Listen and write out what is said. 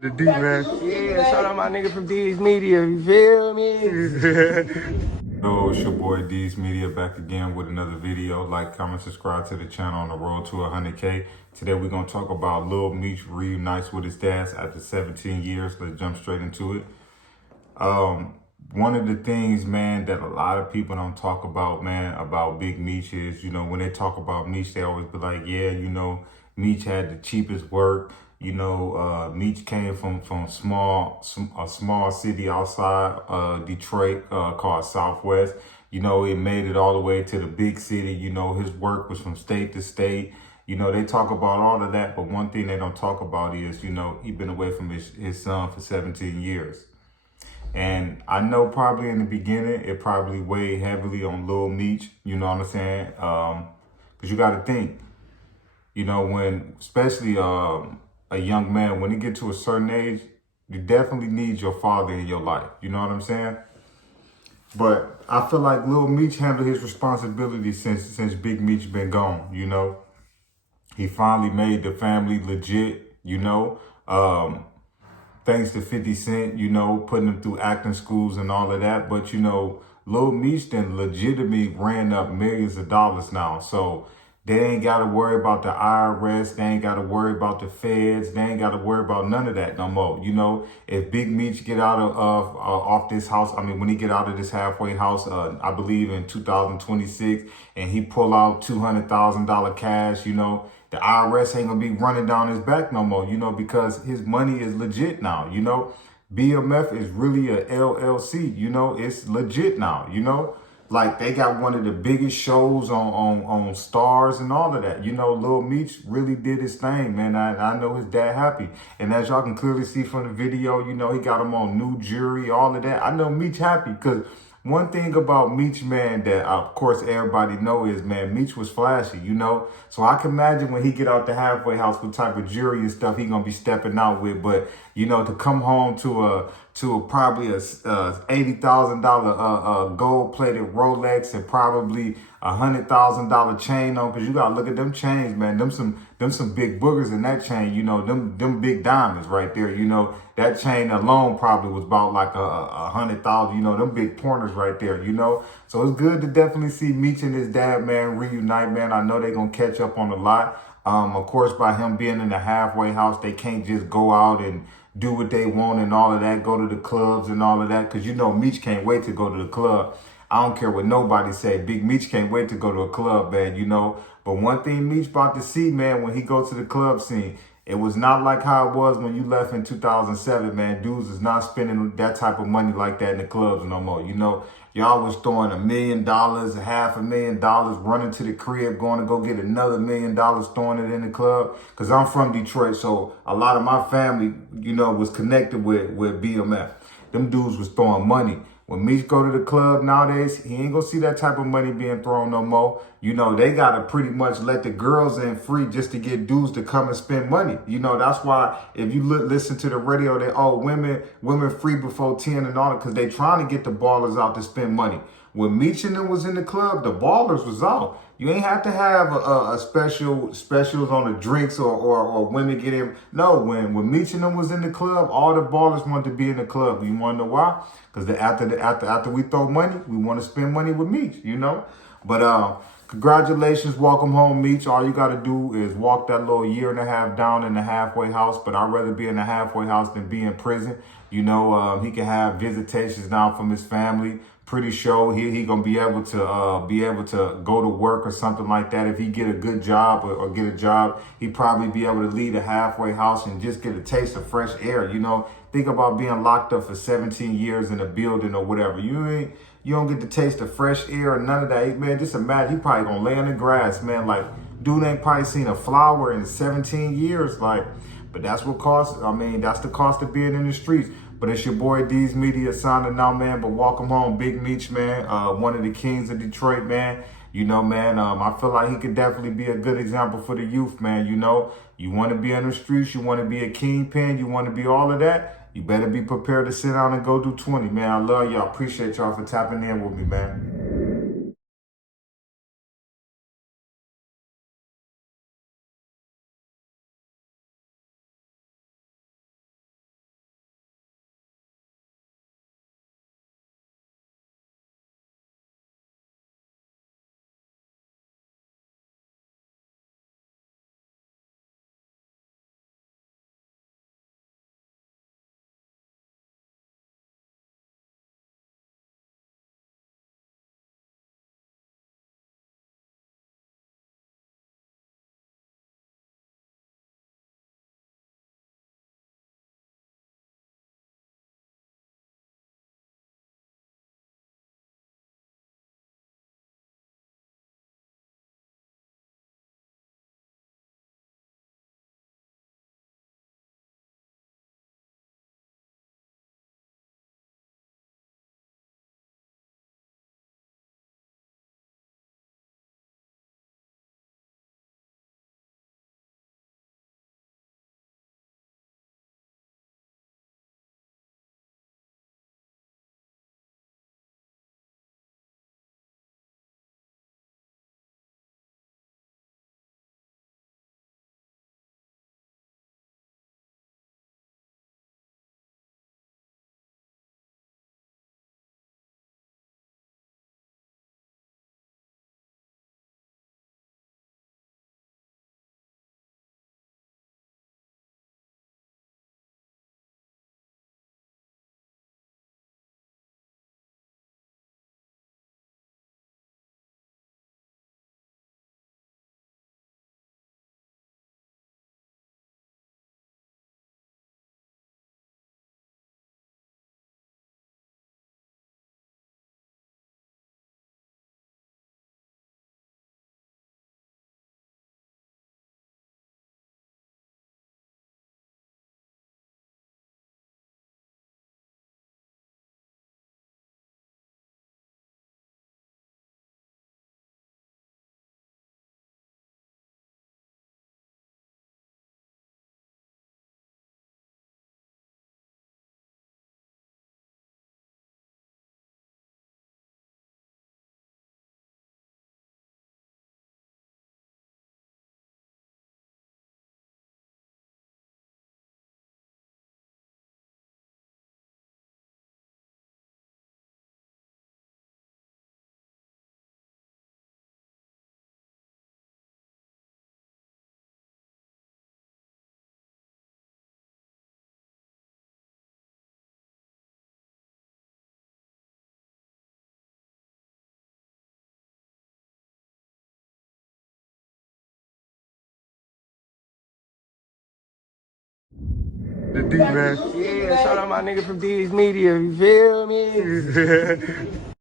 The D, man. Yeah, shout out my nigga from D's Media, you feel me? Yo, it's your boy D's Media back again with another video. Like, comment, subscribe to the channel on the road to 100K. Today we're going to talk about Lil Meech reunites with his dad after 17 years. Let's jump straight into it. One of the things, man, that a lot of people don't talk about, man, about Big Meech is, when they talk about Meech, they always be like, yeah, Meech had the cheapest work. Meech came from a small city outside Detroit called Southwest. It made it all the way to the big city. His work was from state to state. They talk about all of that, but one thing they don't talk about is, he been away from his son for 17 years. And I know probably in the beginning, it probably weighed heavily on Lil Meech, you know what I'm saying? Because you got to think, when, especially a young man, when he get to a certain age, you definitely need your father in your life. You know what I'm saying? But I feel like Lil Meech handled his responsibility since Big Meech been gone, He finally made the family legit, thanks to 50 Cent, putting him through acting schools and all of that. But, Lil Meech then legitimately ran up millions of dollars now. So they ain't got to worry about the IRS. They ain't got to worry about the feds. They ain't got to worry about none of that no more. If Big Meech get out of off this house, when he get out of this halfway house, I believe in 2026, and he pull out $200,000 cash, the IRS ain't gonna be running down his back no more, because his money is legit now, BMF is really a LLC, it's legit now, Like they got one of the biggest shows on Stars and all of that. Lil Meech really did his thing, man. I know his dad happy. And as y'all can clearly see from the video, he got him on new jury, all of that. I know Meech happy because one thing about Meech, man, that of course everybody know is, man, Meech was flashy, So I can imagine when he get out the halfway house, what type of jewelry and stuff he gonna be stepping out with. But to come home to probably a $80,000 gold plated Rolex and probably $100,000 chain on, because you gotta look at them chains, man. Them some big boogers in that chain. Them big diamonds right there. That chain alone probably was about like a 100,000. Them big pointers right there. So it's good to definitely see Meech and his dad, man, reunite, man. I know they gonna catch up on a lot. Of course, by him being in the halfway house, they can't just go out and do what they want and all of that, go to the clubs and all of that, because Meech can't wait to go to the club. I don't care what nobody say. Big Meech can't wait to go to a club, man, But one thing Meech about to see, man, when he go to the club scene, it was not like how it was when you left in 2007, man. Dudes is not spending that type of money like that in the clubs no more. Y'all was throwing $1 million, $500,000, running to the crib, going to go get another $1 million, throwing it in the club. Because I'm from Detroit, so a lot of my family, was connected with BMF. Them dudes was throwing money. When Meech go to the club nowadays, he ain't gonna see that type of money being thrown no more. They gotta pretty much let the girls in free just to get dudes to come and spend money. That's why if you listen to the radio, they women free before 10 and all that, because they trying to get the ballers out to spend money. When Meech and them was in the club, the ballers was out. You ain't have to have a specials on the drinks or women get in. No, when Meech and them was in the club, all the ballers wanted to be in the club. You want to know why? Because after we throw money, we want to spend money with Meech, But congratulations, welcome home, Meech. All you got to do is walk that little year and a half down in the halfway house. But I'd rather be in the halfway house than be in prison. He can have visitations now from his family. Pretty sure he gonna be able to go to work or something like that. If he get a good job or get a job, he probably be able to leave the halfway house and just get a taste of fresh air. Think about being locked up for 17 years in a building or whatever. You don't get to taste of fresh air or none of that. Man, just imagine he probably gonna lay in the grass, man. Like, dude ain't probably seen a flower in 17 years. But that's what costs. That's the cost of being in the streets. But it's your boy D's Media signing out, man. But welcome home, Big Meech, man. One of the kings of Detroit, man. Man, I feel like he could definitely be a good example for the youth, man. You want to be on the streets, you want to be a kingpin, you want to be all of that. You better be prepared to sit down and go do 20, man. I love y'all. Appreciate y'all for tapping in with me, man. The D man. Yeah, shout out my nigga from D's Media, you feel me?